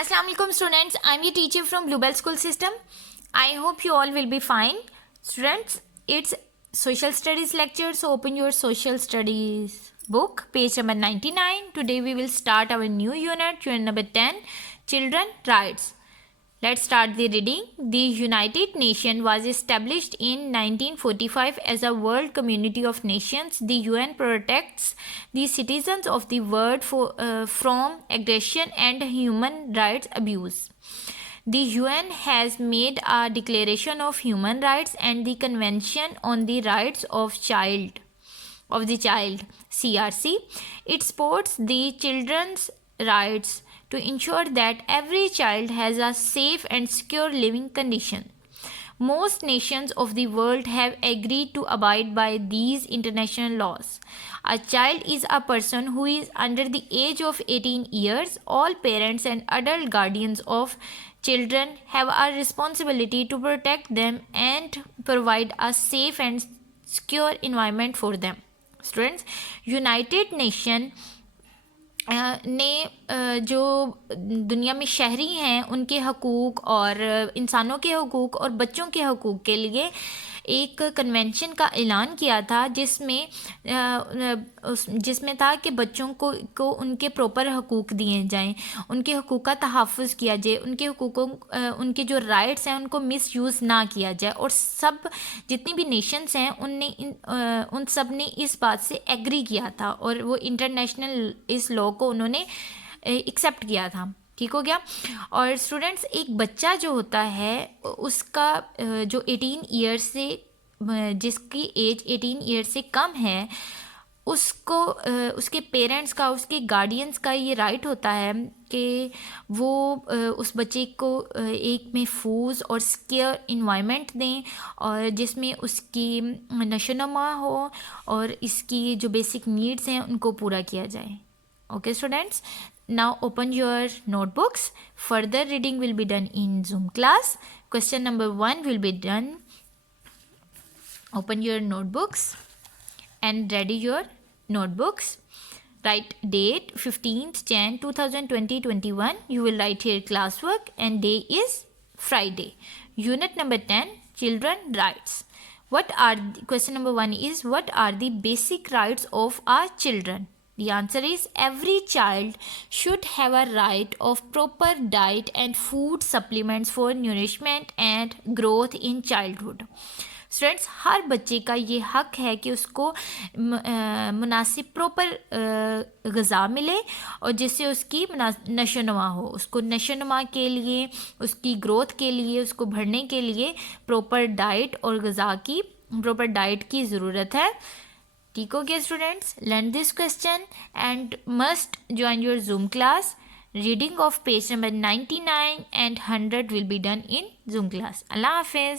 Assalamu alaikum students, I'm your teacher from Bluebell School System. I hope you all will be fine. Students, it's social studies lecture, so open your social studies book, page number 99. Today we will start our new unit number 10, Children Rights. Let's start the reading. The United Nations was established in 1945 as a world community of nations. The UN protects the citizens of the world from aggression and human rights abuse. The UN has made a Declaration of Human Rights and the Convention on the Rights of the Child (CRC). It supports the children's rights to ensure that every child has a safe and secure living condition. Most nations of the world have agreed to abide by these international laws. A child is a person who is under the age of 18 years. All parents and adult guardians of children have a responsibility to protect them and provide a safe and secure environment for them. Students, United Nations ने जो दुनिया में शहरी हैं उनके हकूक़ और इंसानों के हकूक़ और बच्चों के हकूक़ के लिए एक कन्वेंशन का ऐलान किया था जिसमें था कि बच्चों को उनके प्रॉपर हकूक़ दिए जाएं, उनके हकूक़ का तहफ़्फ़ुज़ किया जाए, उनके जो राइट्स हैं उनको मिस यूज़ ना किया जाए। और सब जितनी भी नेशंस हैं उन सब ने इस बात से एग्री किया था और वो इंटरनेशनल इस लॉ को उन्होंने एक्सेप्ट किया था। ठीक हो गया। और स्टूडेंट्स, एक बच्चा जो होता है उसका जो 18 ईयर्स से जिसकी एज 18 ईयर्स से कम है उसको उसके पेरेंट्स का, उसके गार्डियंस का ये राइट होता है कि वो उस बच्चे को एक महफूज और सिक्योर इन्वायरमेंट दें और जिसमें उसकी नशोनुमा हो और इसकी जो बेसिक नीड्स हैं उनको पूरा किया जाए। Okay students, now open your notebooks. Further reading will be done in Zoom class. Question number 1 will be done. Open your notebooks and ready your notebooks. Write date 15th Jan 2020-21. You will write here classwork and day is Friday. Unit number 10, Children Rights. Question number 1 is, what are the basic rights of our children? The answer is, every child should have a right of proper diet and food supplements for nourishment and growth in childhood. Students, हर बच्चे का ये हक है कि उसको मुनासिब proper ग़िज़ा मिले और जिससे उसकी नशोनुमा हो। उसको नशोनुमा के लिए, उसकी ग्रोथ के लिए, उसको बढ़ने के लिए प्रॉपर डाइट और ग़िज़ा की प्रॉपर डाइट की ज़रूरत है। ठीक हो गया students? Learn this question and must join your Zoom class. Reading of page number 99 and 100 will be done in Zoom class. Allah Hafiz.